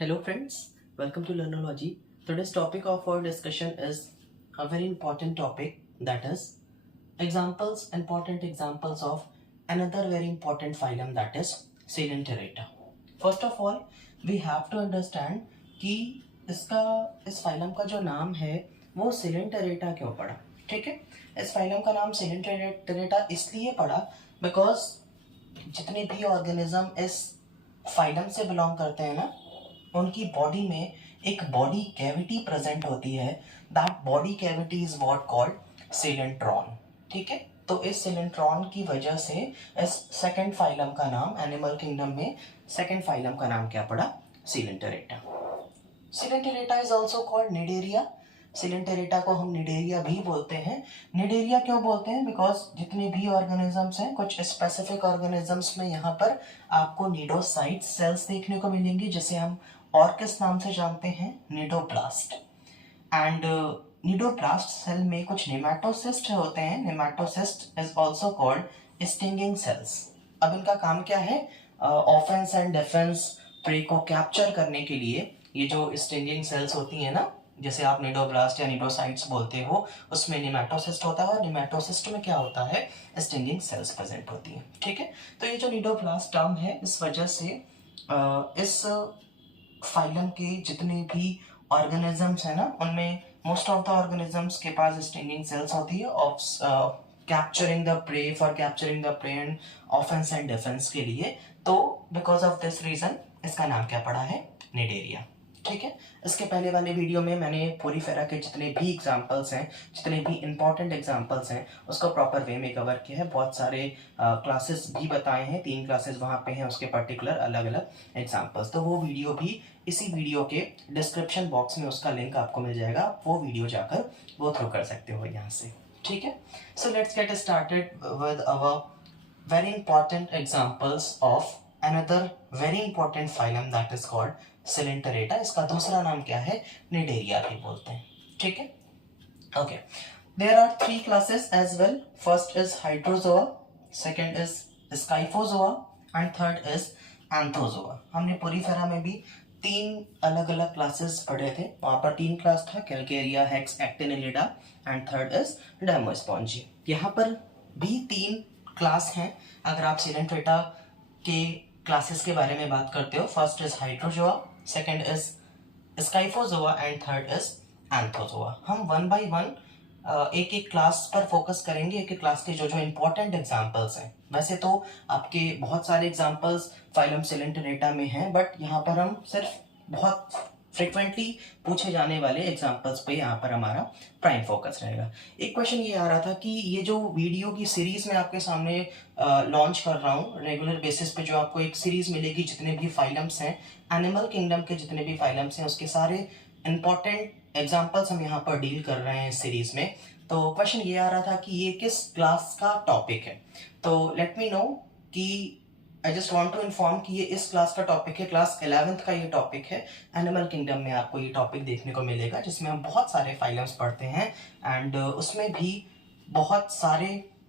Hello friends, welcome to Learnology. Today's topic of our discussion is a very important topic, that is important examples of another very important phylum, that is Coelenterata. First of all, we have to understand कि इस phylum का जो नाम है वो Coelenterata क्यों पड़ा. ठीक है, इस फाइलम का नाम Coelenterata इसलिए पड़ा बिकॉज जितने भी ऑर्गेनिज्म इस फाइलम से बिलोंग करते हैं ना, उनकी बॉडी में एक बॉडी कैविटी प्रेजेंट होती है. That body cavity is what called coelenteron. ठीक है, तो इस सेलेंट्रॉन की वजह से इस सेकंड फाइलम का नाम, एनिमल किंगडम में सेकंड फाइलम का नाम क्या पड़ा? Coelenterata. Coelenterata is also called Cnidaria. Coelenterata को हम निडेरिया भी बोलते हैं. निडेरिया क्यों बोलते हैं? बिकॉज जितने भी ऑर्गेनिजम्स हैं, कुछ स्पेसिफिक ऑर्गेनिजम्स में यहाँ पर आपको निडोसाइट सेल्स देखने को मिलेंगी, जिसे हम और किस नाम से जानते हैं? निडोप्लास्ट. एंड निडोप्लास्ट सेल में कुछ नेमाटोसिस्ट होते हैं. Nematocyst is also called stinging cells. अब इनका काम क्या है? ऑफेंस एंड डिफेंस, प्रे को कैप्चर करने के लिए ये जो स्टिंगिंग सेल्स होती है ना, जैसे आप निडोब्लास्ट या निडोसाइट्स बोलते हो, उसमें नेमाटोसिस्ट होता है और नेमाटोसिस्ट में क्या होता है? स्टिंगिंग सेल्स प्रेजेंट होती है. ठीक है, तो ये जो निडोब्लास्ट टर्म है, इस वजह से इस फाइलम के जितने भी ऑर्गेनिजम्स हैं ना, उनमें मोस्ट ऑफ द ऑर्गेनिजम्स के पास स्टिंगिंग सेल्स होती है of capturing the prey, for capturing the prey and offence and defence के लिए. तो बिकॉज ऑफ दिस रीजन इसका नाम क्या पड़ा है? निडेरिया. ठीक है, इसके पहले वाले वीडियो में मैंने पोरीफेरा के जितने भी एग्जांपल्स हैं, जितने भी इंपॉर्टेंट एग्जांपल्स हैं, उसको प्रॉपर वे में कवर किया है. बहुत सारे क्लासेस भी बताए हैं, 3 क्लासेस वहाँ पे हैं, उसके पर्टिकुलर अलग अलग एग्जांपल्स. तो वो वीडियो भी इसी वीडियो के डिस्क्रिप्शन बॉक्स में उसका लिंक आपको मिल जाएगा. आप वो वीडियो जाकर गो थ्रू कर सकते हो यहाँ से. ठीक है, so let's get started with our very important examples of another very important phylum, that is called Coelenterata. इसका दूसरा नाम क्या है? निडेरिया भी बोलते हैं. ठीक है, okay. There are 3 classes as well. First is hydrozoa, second is scyphozoa and third is anthozoa. हमने पोरीफेरा में भी 3 अलग अलग क्लासेस पढ़े थे. वहां पर 3 क्लास था, Calcarea, Hexactinellida and third is Demospongiae. यहाँ पर भी 3 क्लास हैं. अगर आप Coelenterata के क्लासेस के बारे में बात करते हो, first is hydrozoa, second is scyphozoa and third is Anthozoa. हम 1 बाय 1 एक एक क्लास पर फोकस करेंगे, एक एक क्लास के जो जो इंपॉर्टेंट एग्जांपल्स हैं. वैसे तो आपके बहुत सारे एग्जांपल्स फाइलम Coelenterata में हैं, बट यहाँ पर हम सिर्फ बहुत फ्रिक्वेंटली पूछे जाने वाले एग्जांपल्स पे यहाँ पर हमारा प्राइम फोकस रहेगा. एक क्वेश्चन ये आ रहा था कि ये जो वीडियो की सीरीज में आपके सामने लॉन्च कर रहा हूँ, रेगुलर बेसिस पे जो आपको एक सीरीज मिलेगी, जितने भी फाइलम्स हैं, एनिमल किंगडम के जितने भी फाइलम्स हैं, उसके सारे इंपॉर्टेंट एग्जाम्पल्स हम यहाँ पर डील कर रहे हैं इस सीरीज में. तो क्वेश्चन ये आ रहा था कि ये किस क्लास का टॉपिक है. तो लेट मी नो कि I just want to inform कि ये इस क्लास का टॉपिक है. क्लास 11th का ये टॉपिक है. एनिमल किंगडम में आपको ये टॉपिक देखने को मिलेगा, जिसमें हम बहुत सारे फाइलम्स पढ़ते हैं एंड उसमें भी बहुत सारे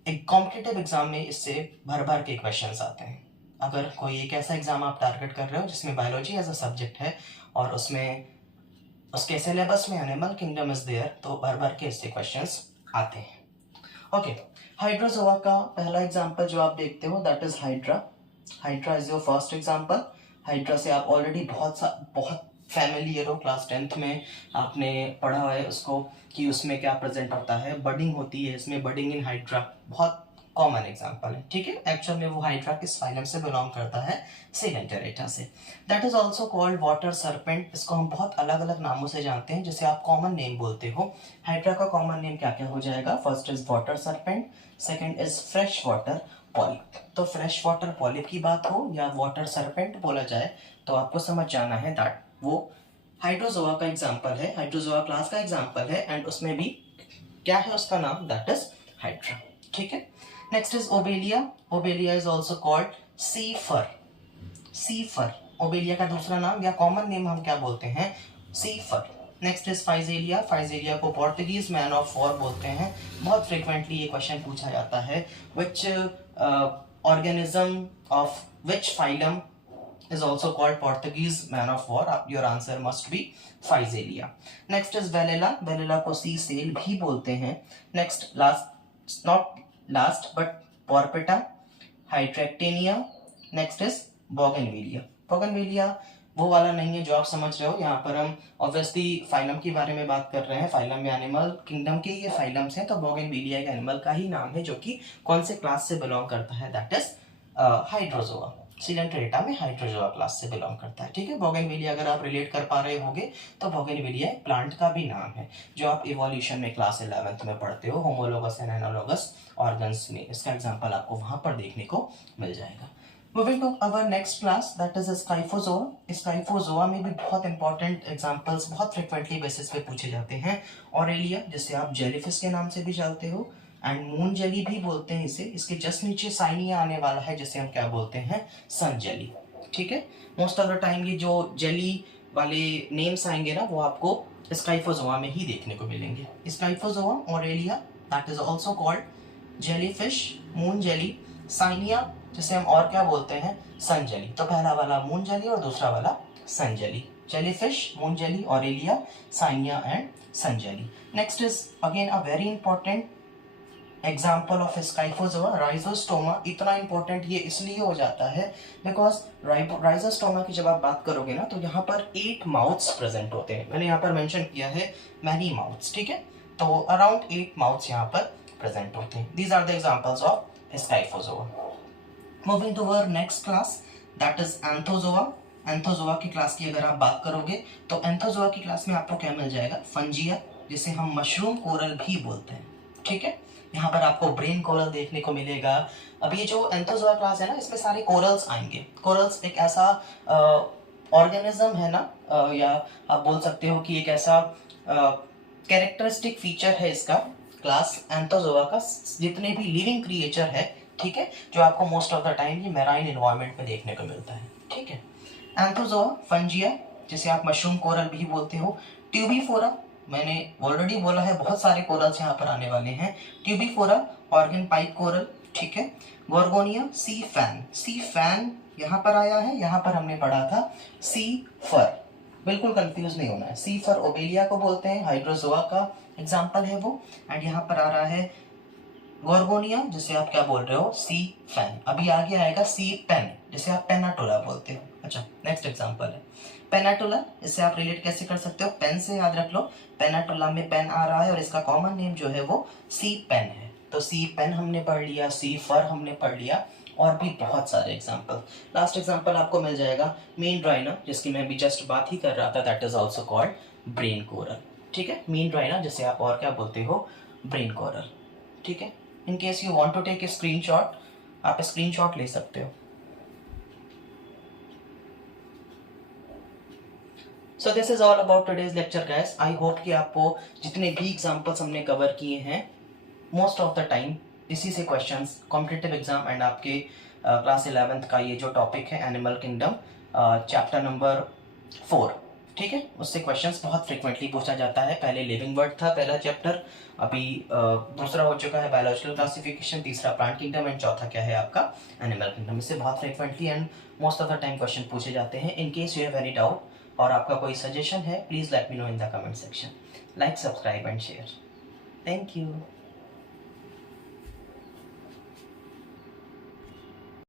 एक कॉम्पिटिटिव एग्जाम में इससे भर भर के क्वेश्चंस आते हैं. अगर कोई एक ऐसा एग्जाम आप टारगेट कर रहे हो जिसमें बायोलॉजी एज अ सब्जेक्ट है और उसमें उसके सिलेबस में एनिमल किंगडम इज देयर, तो भर भर के इससे क्वेश्चंस आते हैं. ओके, हाइड्रोजोआ का पहला एग्जाम्पल जो आप देखते हो, that is hydra. Hydra is your first example. Hydra से आप ऑलरेडी बहुत फैमिलियर हो. क्लास 10th में आपने पढ़ा है उसको कि उसमें क्या प्रेजेंट होता है, बडिंग होती है. इसमें बडिंग इन हाइड्रा बहुत कॉमन एग्जाम्पल है. ठीक है, एक्चुअल में वो हाइड्रा किस फाइलम से बिलोंग करता है? Coelenterata से. That is also called water serpent. इसको हम बहुत अलग अलग नामों से जानते हैं, जिसे आप कॉमन नेम बोलते हो. हाइड्रा का कॉमन नेम क्या क्या हो जाएगा? First is water serpent, second is fresh water polyp. तो फ्रेश वाटर पॉलिप की बात हो या वाटर सर्पेंट बोला जाए, तो आपको समझ जाना है दैट वो हाइड्रोजोआ का एग्जाम्पल है, हाइड्रोजोआ क्लास का एग्जाम्पल है, एंड उसमें भी क्या है उसका नाम? That is hydra. ठीक है, next is obelia. Obelia is also called sea fur. Sea fur obelia का दूसरा नाम या कॉमन नेम हम क्या बोलते हैं? सी फर. Next is फाइजेलिया. फाइजेलिया को पोर्टुगीज मैन ऑफ वॉर बोलते हैं. बहुत फ्रिक्वेंटली ये क्वेश्चन पूछा जाता है, which organism of which phylum is also called Portuguese man of war. Your answer must be Physalia. Next is Velilla. Velilla को sea sail भी बोलते हैं. Next, not last but Porpita, Hydractania. Next is Bougainvillea. Bougainvillea वो वाला नहीं है जो आप समझ रहे हो. यहाँ पर हम ऑब्वियसली फाइलम के बारे में बात कर रहे हैं. फाइलम में एनिमल किंगडम के ये फाइलम्स हैं, तो बोगनविलिया एक एनिमल का ही नाम है जो कि कौन से क्लास से बिलोंग करता है, दैट इज हाइड्रोजोआ. सिलेंट्रेटा में हाइड्रोजोआ क्लास से बिलोंग करता है. ठीक है, बोगनविलिया अगर आप रिलेट कर पा रहे होगे तो बोगनविलिया एक प्लांट का भी नाम है जो आप इवोल्यूशन में क्लास 11th में पढ़ते हो, होमोलोगस एंड एनालोगस ऑर्गन्स में. इसका एग्जाम्पल आपको वहां पर देखने को मिल जाएगा. Moving to our next class, that is Scyphozoa. Scyphozoa में भी बहुत इंपॉर्टेंट एग्जांपल्स बहुत फ्रिक्वेंटली बेसिस पे पूछे जाते हैं. ऑरेलिया, जिसे आप जेलीफिश के नाम से भी जानते हो, एंड मून जेली भी बोलते हैं इसे. इसके जस्ट नीचे साइनिया आने वाला है जिसे हम क्या बोलते हैं, सन जेली. ठीक है, मोस्ट ऑफ द टाइम ये जो जेली वाले नेम्स आएंगे ना वो आपको स्काइफोजोआ में ही देखने को मिलेंगे. Scyphozoa, Aurelia, that is also called jellyfish, moon jelly, Cyanea जिसे हम और क्या बोलते हैं, सन जेली. तो पहला वाला मून जेली और दूसरा वाला sun jelly. Jellyfish, moon jelly, Aurelia, Cyanea and sun jelly. Next is again a very important example of Scyphozoa, Rhizostoma. इतना इंपॉर्टेंट ये इसलिए हो जाता है बिकॉज राइजोस्टोमा की जब आप बात करोगे ना तो यहाँ पर 8 माउथ्स प्रेजेंट होते हैं. मैंने यहाँ पर मेंशन किया है मैनी माउथ्स. ठीक है, तो अराउंड 8 माउथ्स यहाँ पर प्रेजेंट होते हैं. These are the examples of scyphozoa. Moving to our next class, that is Anthozoa. Anthozoa की क्लास की अगर आप बात करोगे तो Anthozoa की क्लास में आपको क्या मिल जाएगा, फंजिया, जिसे हम मशरूम कोरल भी बोलते हैं. ठीक है, यहाँ पर आपको ब्रेन कोरल देखने को मिलेगा. अब ये जो Anthozoa क्लास है ना, इसमें सारे कोरल्स आएंगे. कोरल्स एक ऐसा ऑर्गेनिज्म है ना, या आप बोल सकते हो कि एक ऐसा कैरेक्टरिस्टिक फीचर है इसका क्लास Anthozoa का, जितने भी लिविंग क्रिएचर है, ठीक है, जो आपको मोस्ट ऑफ द टाइम ये मैराइन एनवायरनमेंट में देखने को मिलता है. ठीक है, एंथोजोआ, फंजिया, जिसे आप मशरूम कोरल भी बोलते हो. ट्यूबीफोरा, मैंने ऑलरेडी बोला है बहुत सारे कोरल्स यहाँ पर आने वाले हैं. ट्यूबीफोरा, ऑर्गन पाइप कोरल. ठीक है, गोर्गोनिया, सी फैन. सी फैन यहाँ पर आया है, यहाँ पर हमने पढ़ा था सी फर. बिल्कुल कंफ्यूज नहीं होना है. सी फर ओबेलिया को बोलते हैं, हाइड्रोजोआ का एग्जाम्पल है वो. एंड यहाँ पर आ रहा है गोर्गोनिया, जिसे आप क्या बोल रहे हो, सी फैन. अभी आगे आएगा सी पेन, जिसे आप पेनाटोला बोलते हो. अच्छा, नेक्स्ट एग्जांपल है पेनाटोला. इससे आप रिलेट कैसे कर सकते हो, पेन से याद रख लो. पेनाटोला में पेन आ रहा है और इसका कॉमन नेम जो है वो सी पेन है. तो सी पेन हमने पढ़ लिया, सी फर हमने पढ़ लिया, और भी बहुत सारे एग्जाम्पल. लास्ट एग्जाम्पल आपको मिल जाएगा मीन ड्राइना, जिसकी मैं अभी जस्ट बात ही कर रहा था, that is also called brain coral. ठीक है, मीन ड्राइना, जिसे आप और क्या बोलते हो, ब्रेन कोरल. ठीक है, in case you want to take a screenshot, आप स्क्रीनशॉट ले सकते हो. So this is all about today's lecture guys. I hope कि आपको जितने भी एग्जांपल्स हमने कवर किए हैं मोस्ट ऑफ द टाइम इसी से क्वेश्चंस कॉम्पिटिटिव एग्जाम एंड आपके क्लास 11th का ये जो टॉपिक है एनिमल किंगडम चैप्टर नंबर 4, ठीक है, उससे क्वेश्चंस बहुत फ्रिक्वेंटली पूछा जाता है. पहले लिविंग वर्ड था पहला चैप्टर, अभी दूसरा हो चुका है बायोलॉजिकल क्लासिफिकेशन, तीसरा प्लांट किंगडम एंड चौथा क्या है आपका एनिमल किंगडम. इससे बहुत frequently and most of the time question पूछे जाते हैं. इन case you have any doubt और आपका कोई सजेशन है, please let me no in the comment section. Like, subscribe and share. Thank you.